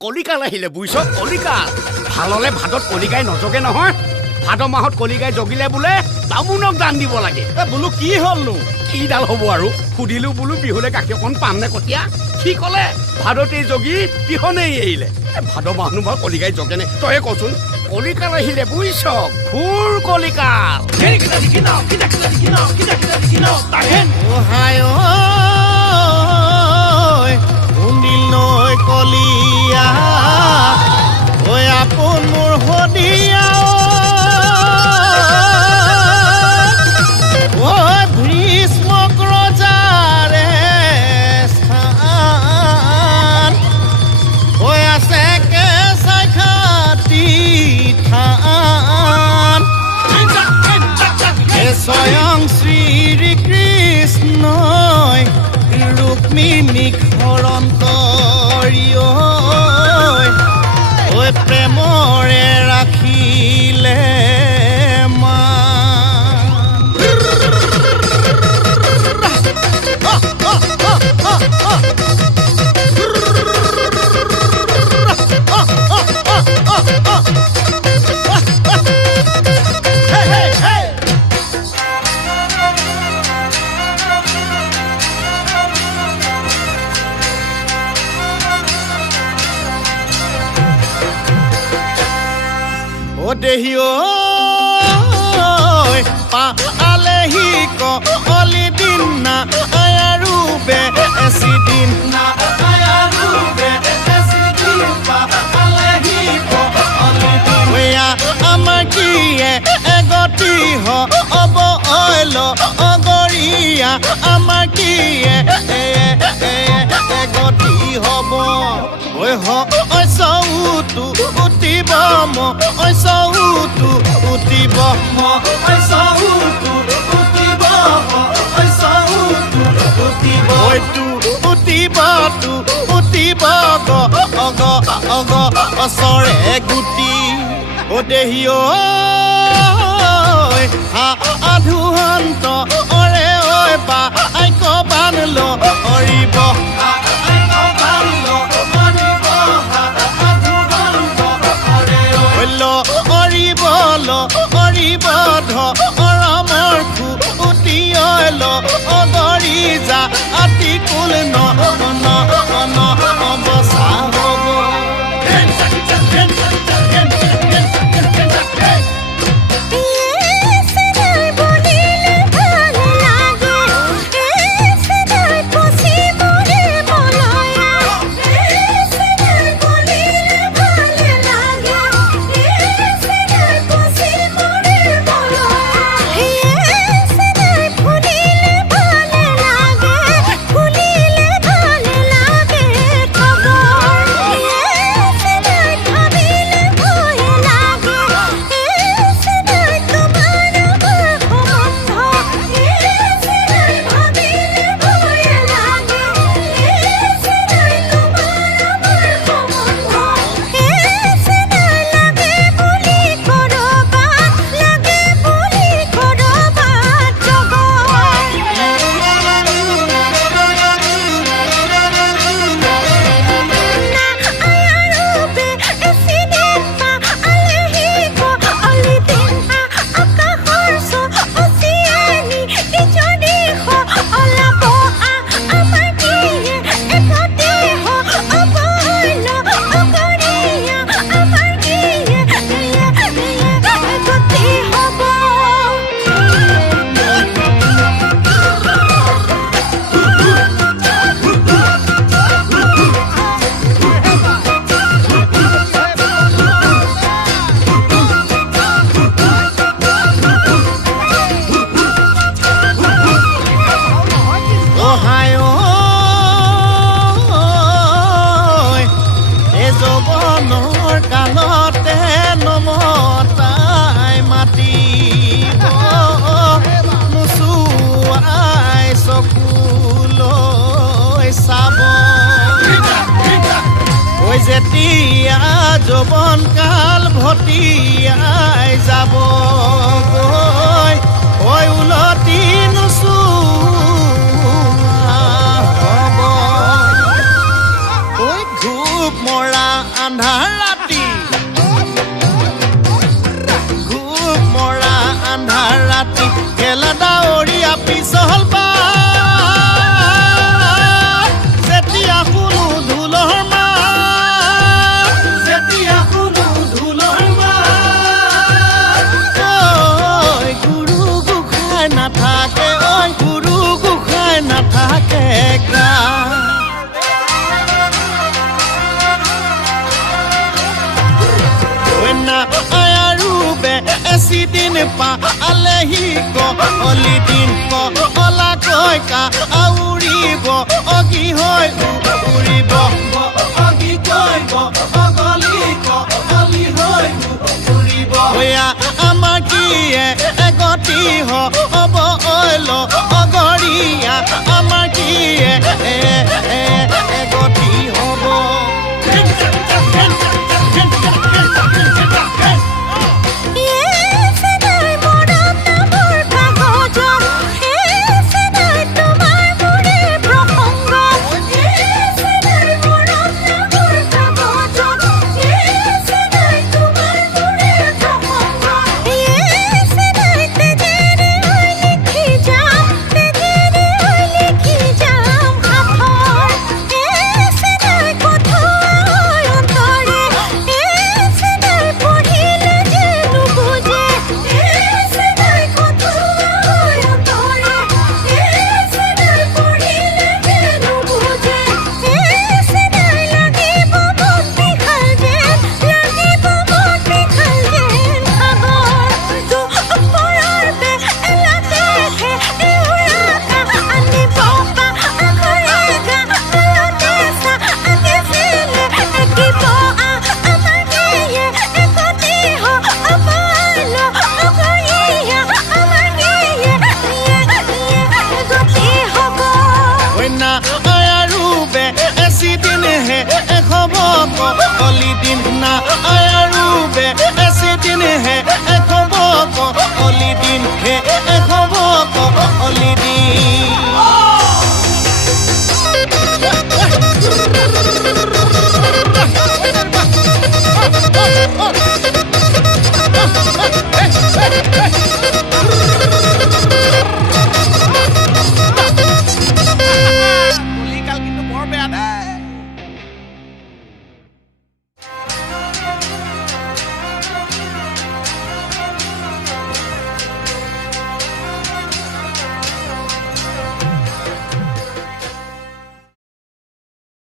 কলিকাল আহিলে বুইছ কলিকাল ভাললে ভাদত কলিকাই নজগে নহয় ভাদ মাহত কলিকাই জগিলে বোলে বামুণক দান দিব লাগে বোলো কি হ'লনো কিডাল হ'ব আৰু সুধিলো বোলো বিহুলে গাখীৰ অকণ পাম নে কতিয়া কি ক'লে ভাদতেই জগি বিহনেই এৰিলে ভাদ মাহনো বাৰু কলিকাই জগেনে তয়ে কচোন কলিকাল আহিলে বুইছ ঘূৰ কলিকাল নৈ কলিয়া ঐ আপোন মোৰ হদিয়া ঐ ভীষ্মক ৰজাৰে স্থান ঐ আছে কেঁচাই খাতি থান স্বয়ং শ্ৰীকৃষ্ণই ৰুক্মিণীক হৰণ ঐ প্ৰেমৰে ৰাখিলে দেহি পালেহি কলি দিন না আৰু বেছি দিন না আমাৰ কি এগতি হ'ব অইল অগৰীয়া আমাৰ কি এগতি হ'ব ঐ চৌটো উঠিব ঐ চৌটো উঠিব ঐ চৌটো উঠিব ঐ চৌটো উঠিব ঐটো উঠিব তো উঠিব অগ অগ অচৰে গুটি ও দেহি আধুহন্ত অৰে ঐ বা আইক বানল অৰিব অৰিব ধৰমৰ খুটি অইল অগৰি যা আতি কুল নবচা হ'ব যেতিয়া যৌৱন কাল ভটিয়াই যাব ঐ উলটি নোচোৱা হ'ব ঐ ধূপ মৰা বেছি দিন পালেহি কলি দিন কলাকৈ আউৰিব অগি হৈ উৰিব অগি কৈব অগলি কলি হৈ উৰিব হৈয়া আমাৰ কি এগতি হ'ব অইল অগৰীয়া আমাৰ কি এগতি